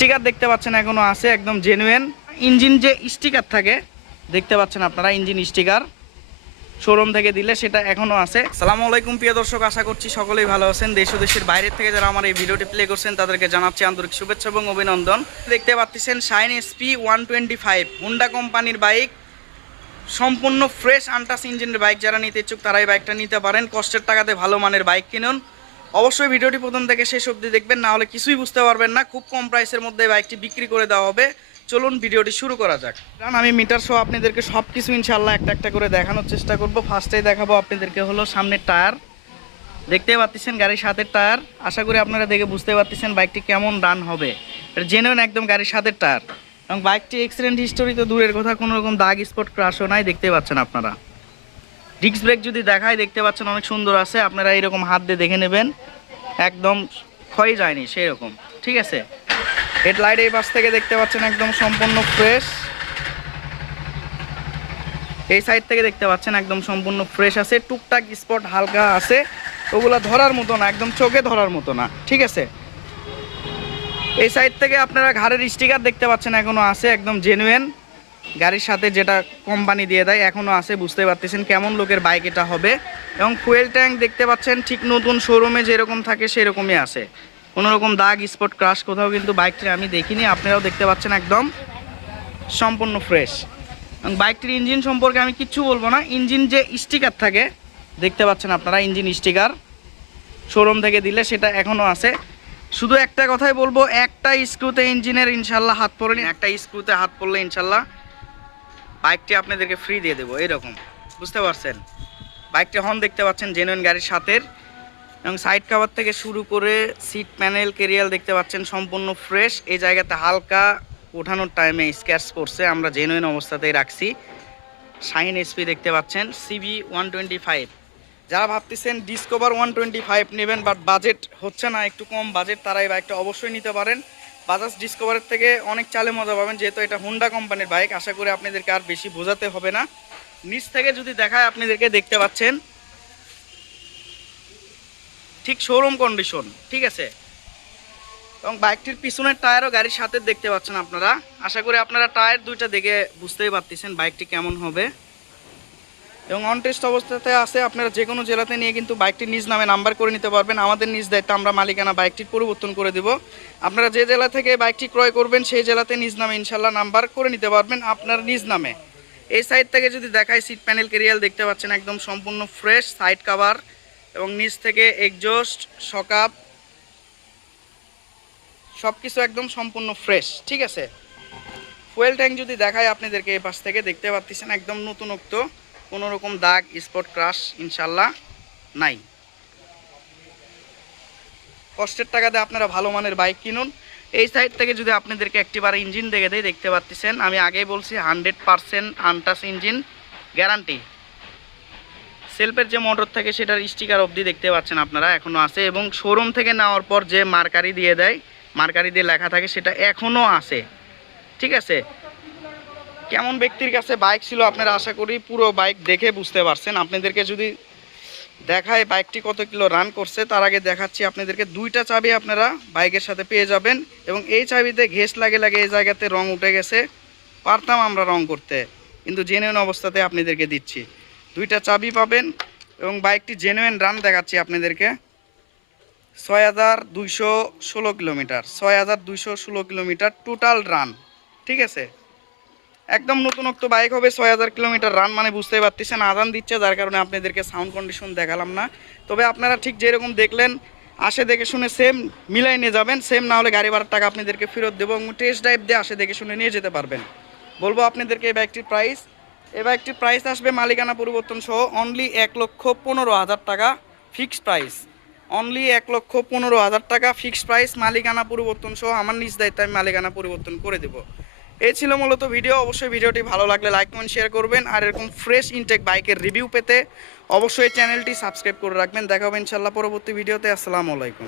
Sticker দেখতে পাচ্ছেন এখনও আছে, একদম জেনুয়েন ইঞ্জিন যে স্টিকার থাকে, দেখতে পাচ্ছেন আপনারা, ইঞ্জিন স্টিকার। শোরুম থেকে দিলে সেটা এখনও আছে। সালামু আলাইকুম, প্রিয় দর্শক, আশা করছি সকলেই ভালো আছেন। দেশ দেশের বাইরের থেকে যারা আমার এই ভিডিওটি প্লে করছেন, তাদেরকে জানাচ্ছি আন্তরিক শুভেচ্ছা এবং অভিনন্দন। দেখতে পাচ্ছেন Shine SP one twenty five Honda কোম্পানির বাইক সম্পূর্ণ ফ্রেশ আনটাস ইঞ্জিনের বাইক যারা নিতে ইচ্ছুক তারা এই বাইকটা নিতে পারেন। কষ্টের টাকাতে ভালো মানের বাইক কিনুন। অবশ্যই ভিডিওটি প্রথম থেকে শেষ অবধি দেখবেন, না হলে কিছুই বুঝতে পারবেন না। খুব কম প্রাইসের মধ্যে বাইকটি বিক্রি করে দেওয়া হবে। চলুন ভিডিওটি শুরু করা যাক। কারণ আমি মিটার সহ আপনাদেরকে সব কিছু ইনশাল্লাহ একটা একটা করে দেখানোর চেষ্টা করব। ফার্স্টেই দেখাবো আপনাদেরকে হলো সামনের টায়ার। দেখতে পাচ্ছেন গাড়ির সাথের টায়ার। আশা করি আপনারা দেখে বুঝতে পারতেছেন বাইকটি কেমন রান হবে। এটা জেনুইন একদম গাড়ির সাথের টায়ার। এবং বাইকটি অ্যাক্সিডেন্ট হিস্টোরি তো দূরের কথা, কোনো রকম দাগ স্পট ক্রাশও নাই দেখতে পাচ্ছেন আপনারা। ডিস্ক ব্রেক যদি দেখায়, দেখতে পাচ্ছেন অনেক সুন্দর আছে। আপনারা এরকম হাত দিয়ে দেখে নেবেন। একদম ক্ষয় যায়নি সেই রকম ঠিক আছে? হেডলাইট এই পাশ থেকে দেখতে পাচ্ছেন একদম সম্পূর্ণ ফ্রেশ এই সাইড থেকে দেখতে পাচ্ছেন একদম সম্পূর্ণ ফ্রেশ আছে। টুকটাক স্পট হালকা আছে। ওগুলা ধরার মতো না, একদম চোখে ধরার মতো না। ঠিক আছে? এই সাইড থেকে আপনারা ঘাড়ের স্টিকার দেখতে পাচ্ছেন এখনও আছে, একদম জেনুইন গাড়ির সাথে যেটা কোম্পানি দিয়ে দেয় এখনও আছে বুঝতে পারতেছেন কেমন লোকের বাইক এটা হবে। এবং ফুয়েল ট্যাঙ্ক দেখতে পাচ্ছেন, ঠিক নতুন শোরুমে যেরকম থাকে সেরকমই আছে। কোনো রকম দাগ স্পট ক্রাশ কোথাও কিন্তু বাইকটি আমি দেখিনি, আপনারাও দেখতে পাচ্ছেন একদম সম্পূর্ণ ফ্রেশ এবং বাইকটির ইঞ্জিন সম্পর্কে আমি কিচ্ছু বলব না। ইঞ্জিন যে স্টিকার থাকে, দেখতে পাচ্ছেন আপনারা ইঞ্জিন স্টিকার শোরুম থেকে দিলে সেটা এখনও আছে। শুধু একটা কথাই বলব, একটা স্ক্রুতে ইঞ্জিনের ইনশাল্লাহ হাত পড়েনি, একটা স্ক্রুতে হাত পড়লে ইনশাল্লাহ বাইকটি আপনাদেরকে ফ্রি দিয়ে দেবো, এরকম। বুঝতে পারছেন? বাইকটি হর্ন দেখতে পাচ্ছেন জেনুইন গাড়ির সাথের এবং সাইড কাভার থেকে শুরু করে সিট প্যানেল কেরিয়াল দেখতে পাচ্ছেন, সম্পূর্ণ ফ্রেশ এই জায়গাতে হালকা ওঠানোর টাইমে স্ক্যাচ করছে, আমরা জেনুইন অবস্থাতেই রাখছি। শাইন এসপি দেখতে পাচ্ছেন সিবি ওয়ান টোয়েন্টি ফাইভ যারা ভাবতেছেন ডিসকভার ওয়ান টোয়েন্টি ফাইভ নেবেন বাট বাজেট হচ্ছে না, একটু কম বাজেট তারা এই বাইকটা অবশ্যই নিতে পারেন। বাজাজ ডিসকভারের থেকে অনেক চালে মজা পাবেন, যেহেতু এটা হুন্ডা কোম্পানির বাইক আশা করি আপনাদেরকে আর বেশি বোঝাতে হবে না। নিচ থেকে যদি দেখায়, আপনাদেরকে দেখতে পাচ্ছেন। ঠিক শোরুম কন্ডিশন ঠিক আছে? এবং বাইকটির পিছনের টায়ারও গাড়ির সাথে দেখতে পাচ্ছেন আপনারা। আশা করি আপনারা টায়ার দুইটা দেখে বুঝতেই পারতেছেন বাইকটি কেমন হবে। এবং অন টেস্ট অবস্থাতে আছে, আপনারা যে কোনো জেলাতে নিয়ে কিন্তু বাইকটি নিজ নামে নাম্বার করে নিতে পারবেন। আমাদের নিজ দায়িত্ব আমরা মালিকানা বাইকটির পরিবর্তন করে দেব। আপনারা যে জেলা থেকে বাইকটি ক্রয় করবেন, সেই জেলাতে নিজ নামে ইনশাল্লাহ নাম্বার করে নিতে পারবেন আপনার নিজ নামে। এই সাইড থেকে যদি দেখায় সিট প্যানেল কেরিয়াল দেখতে পাচ্ছেন, একদম সম্পূর্ণ ফ্রেশ সাইড কাভার এবং নিচ থেকে এক্সজস্ট সকাপ সব কিছু একদম সম্পূর্ণ ফ্রেশ ঠিক আছে? ফুয়েল ট্যাঙ্ক যদি দেখায় আপনাদেরকে এই পাশ থেকে দেখতে পাচ্ছেন একদম নতুনত্ব। কোনো রকম দাগ স্পট ক্রাশ ইনশাল্লাহ নাই। কষ্টের টাকাতে আপনারা ভালো মানের বাইক কিনুন। এই সাইড থেকে যদি আপনাদেরকে একটিবার ইঞ্জিন দেখে দেয় দেখতে পাচ্ছেন আমি আগেই বলছি hundred percent untouched engine guarantee সেলফের যে মোটর থাকে, সেটার স্টিকার অবধি দেখতে পাচ্ছেন আপনারা এখনও আছে। এবং শোরুম থেকে নেওয়ার পর যে মার্কারি দিয়ে দেয় মার্কারি দিয়ে লেখা থাকে, সেটা এখনও আছে। ঠিক আছে? কেমন ব্যক্তির কাছে বাইক ছিল আপনারা আশা করি পুরো বাইক দেখে বুঝতে পারছেন। আপনাদেরকে যদি দেখায় বাইকটি কত কিলো রান করছে, তার আগে দেখাচ্ছি আপনাদেরকে দুইটা চাবি আপনারা বাইকের সাথে পেয়ে যাবেন এবং এই চাবিতে ঘেস লাগে লাগে এই জায়গাতে রং উঠে গেছে। পারতাম আমরা রং করতে, কিন্তু জেনুইন অবস্থাতে আপনাদেরকে দিচ্ছি। দুইটা চাবি পাবেন এবং বাইকটি জেনুইন রান দেখাচ্ছি আপনাদেরকে। ছয় হাজার দুইশো ষোলো কিলোমিটার, ছয় হাজার দুইশো ষোলো কিলোমিটার টোটাল রান ঠিক আছে? একদম নতুনত্ব বাইক হবে, ছয় হাজার কিলোমিটার রান মানে বুঝতেই পারতেছেন আদান দিচ্ছে, যার কারণে আপনাদেরকে সাউন্ড কন্ডিশন দেখালাম না। তবে আপনারা ঠিক যেরকম দেখলেন, আসে দেখে শুনে সেম মিলাই নিয়ে যাবেন সেম না হলে গাড়ি ভাড়ার টাকা আপনাদেরকে ফেরত দেবো এবং টেস্ট ড্রাইভ দিয়ে আসে দেখে শুনে নিয়ে যেতে পারবেন। বলব আপনাদেরকে এই বাইকটির প্রাইস এই বাইকটির প্রাইস আসবে মালিকানা পরিবর্তন সহ অনলি এক লক্ষ পনেরো হাজার টাকা ফিক্সড প্রাইস অনলি এক লক্ষ পনেরো হাজার টাকা ফিক্সড প্রাইস মালিকানা পরিবর্তন সহ, আমার নিজ দায়িত্বে আমি মালিকানা পরিবর্তন করে দেবো। এই ছিল মূলত ভিডিও। অবশ্যই ভিডিওটি ভালো লাগলে লাইক কমেন্ট শেয়ার করবেন। আর এরকম ফ্রেশ ইনটেক বাইকের রিভিউ পেতে অবশ্যই চ্যানেলটি সাবস্ক্রাইব করে রাখবেন। দেখা হবে ইনশাল্লাহ পরবর্তী ভিডিওতে। আসসালামু আলাইকুম।